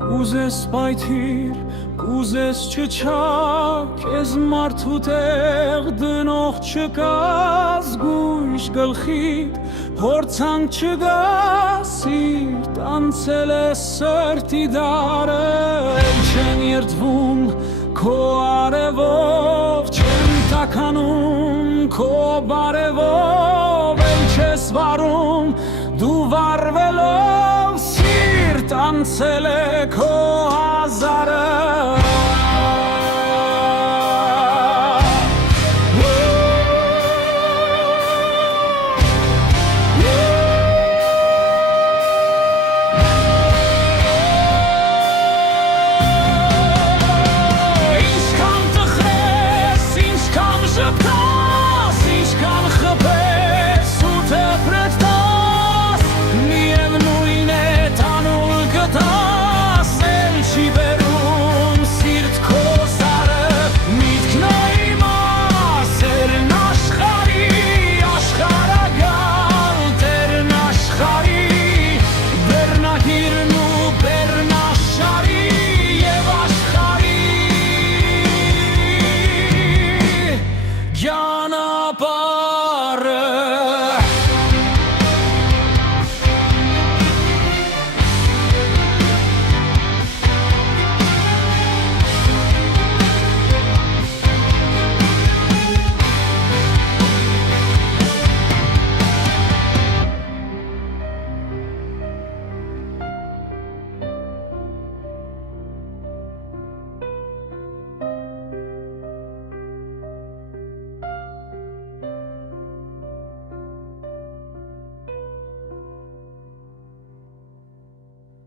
Կուզես պայթիր, կուզես չչակ, ես մարդու տեղ դնող չկա, զգույշ գլխիդ փորձանք չգա, սիրտ անցել է սրտի դարը, էլ չեն երդվում քո արևով, չեն տաքանում քո բարևով, էլ չես վարում դու վարվելով, սիրտ անցել է քո հազարը